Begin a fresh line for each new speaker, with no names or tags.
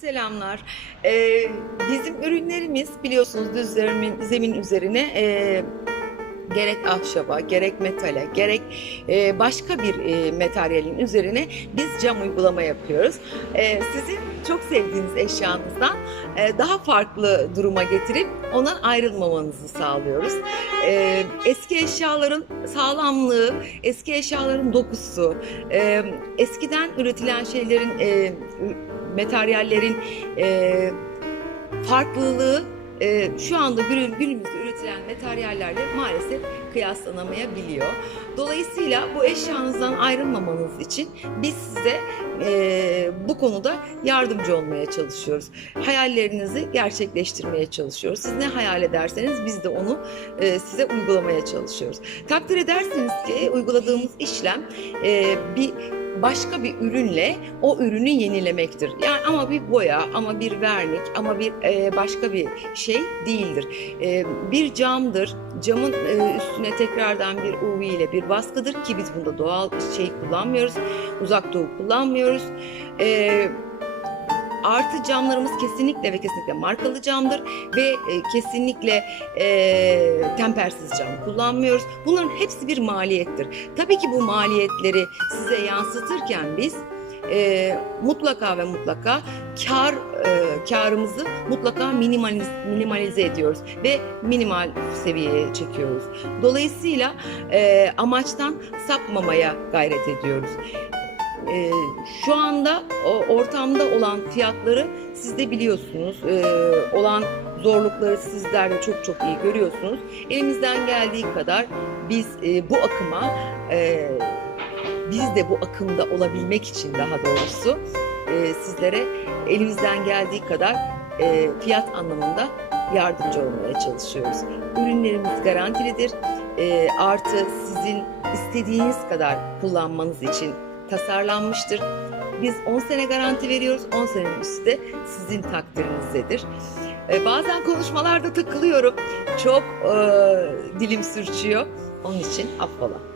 Selamlar. Ee, bizim ürünlerimiz biliyorsunuz düz zemin, üzerine e, gerek ahşaba, gerek metale, gerek e, başka bir e, materyalin üzerine biz cam uygulama yapıyoruz. E, sizin çok sevdiğiniz eşyanızdan daha farklı duruma getirip ondan ayrılmamanızı sağlıyoruz. Eski eşyaların sağlamlığı, eski eşyaların dokusu, eskiden üretilen şeylerin, materyallerin farklılığı e, şu anda günü- günümüzde üretilen materyallerle maalesef kıyaslanamayabiliyor. Dolayısıyla bu eşyanızdan ayrılmamanız için biz size e, bu konuda yardımcı olmaya çalışıyoruz. Hayallerinizi gerçekleştirmeye çalışıyoruz. Siz ne hayal ederseniz biz de onu e, size uygulamaya çalışıyoruz. Takdir edersiniz ki uyguladığımız işlem e, bir başka bir ürünle o ürünü yenilemektir. Yani ama bir boya, ama bir vernik, ama bir e, başka bir şey değildir. E, bir camdır. Camın e, üstüne tekrardan bir UV ile bir baskıdır ki biz bunda doğal şey kullanmıyoruz. Uzak doğu kullanmıyoruz. E, Artı camlarımız kesinlikle ve kesinlikle markalı camdır ve e, kesinlikle e, tempersiz cam kullanmıyoruz. Bunların hepsi bir maliyettir. Tabii ki bu maliyetleri size yansıtırken biz e, mutlaka ve mutlaka kar e, karımızı mutlaka minimalize, minimalize ediyoruz ve minimal seviyeye çekiyoruz. Dolayısıyla e, amaçtan sapmamaya gayret ediyoruz. E, şu anda o ortamda olan fiyatları siz de biliyorsunuz. E, olan zorlukları sizler de çok çok iyi görüyorsunuz. Elimizden geldiği kadar biz e, bu akıma e, biz de bu akımda olabilmek için daha doğrusu e, sizlere elimizden geldiği kadar e, fiyat anlamında yardımcı olmaya çalışıyoruz. Ürünlerimiz garantilidir. E, artı sizin istediğiniz kadar kullanmanız için tasarlanmıştır. Biz 10 sene garanti veriyoruz. 10 senenin üstü sizin takdirinizdedir. E, bazen konuşmalarda takılıyorum. Çok e, dilim sürçüyor. Onun için affola.